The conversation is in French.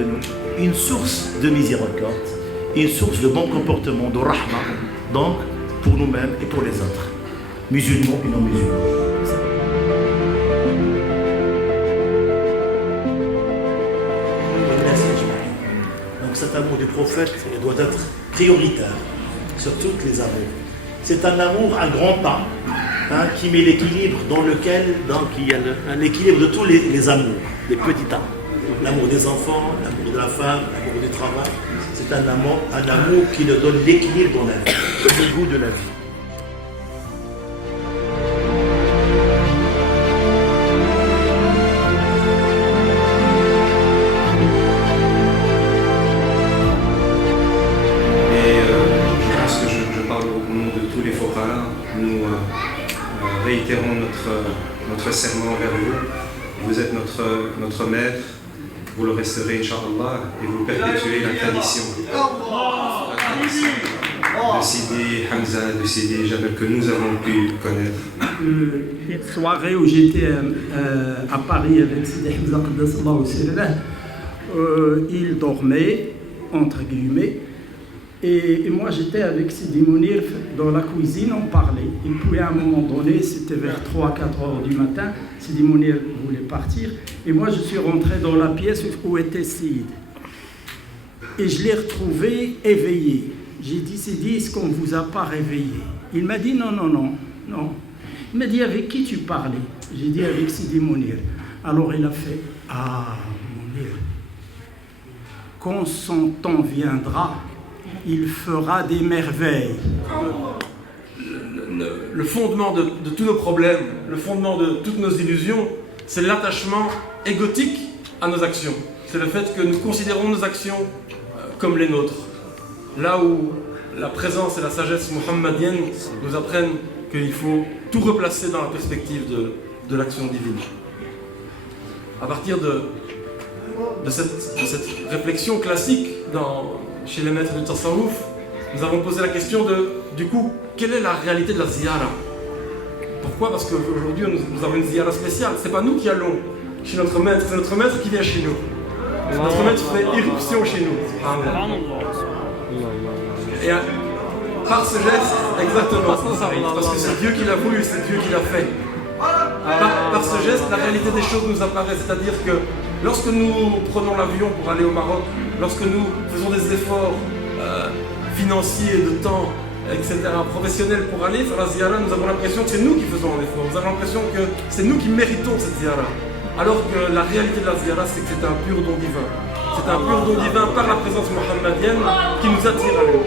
de nous une source de miséricorde, une source de bon comportement, de rahma, donc pour nous-mêmes et pour les autres, musulmans et non musulmans. Donc cet amour du prophète doit être prioritaire sur toutes les amours. C'est un amour à grands pas, qui met l'équilibre dans lequel donc, il y a l'équilibre de tous les amours, les petits amours. L'amour des enfants, l'amour de la femme, l'amour du travail. C'est un amour qui nous donne l'équilibre dans la vie, le goût de la vie. Nous réitérons notre serment envers vous. Vous êtes notre maître, vous le resterez, Inch'Allah, et vous perpétuez la tradition de Sidi Hamza, de Sidi Jabal que nous avons pu connaître. Soirée où j'étais à Paris avec Sidi Hamza, il dormait, entre guillemets. Et moi j'étais avec Sidi Mounir dans la cuisine, on parlait. Et puis à un moment donné, c'était vers 3-4 heures du matin, Sidi Mounir voulait partir. Et moi je suis rentré dans la pièce où était Sidi. Et je l'ai retrouvé éveillé. J'ai dit, Sidi, est-ce qu'on ne vous a pas réveillé? Il m'a dit, non. Il m'a dit, avec qui tu parlais? J'ai dit, avec Sidi Mounir. Alors il a fait, ah, Mounir, quand son temps viendra, il fera des merveilles. Le fondement de tous nos problèmes, le fondement de toutes nos illusions, c'est l'attachement égotique à nos actions. C'est le fait que nous considérons nos actions comme les nôtres. Là où la présence et la sagesse mohammedienne nous apprennent qu'il faut tout replacer dans la perspective de l'action divine. À partir de cette réflexion classique chez les maîtres du Tasawwuf, nous avons posé la question du coup, quelle est la réalité de la ziyara? Pourquoi? Parce qu'aujourd'hui, nous avons une ziyara spéciale. C'est pas nous qui allons chez notre maître, c'est notre maître qui vient chez nous. Notre maître fait irruption chez nous. Et par ce geste, exactement, parce que c'est Dieu qui l'a voulu, c'est Dieu qui l'a fait. Par ce geste, la réalité des choses nous apparaît, c'est-à-dire que lorsque nous prenons l'avion pour aller au Maroc, lorsque nous faisons des efforts financiers, de temps, etc., professionnels pour aller faire la ziyara, nous avons l'impression que c'est nous qui faisons l'effort, nous avons l'impression que c'est nous qui méritons cette ziyara. Alors que la réalité de la ziyara, c'est que c'est un pur don divin. C'est un pur don divin par la présence mohammedienne qui nous attire à lui.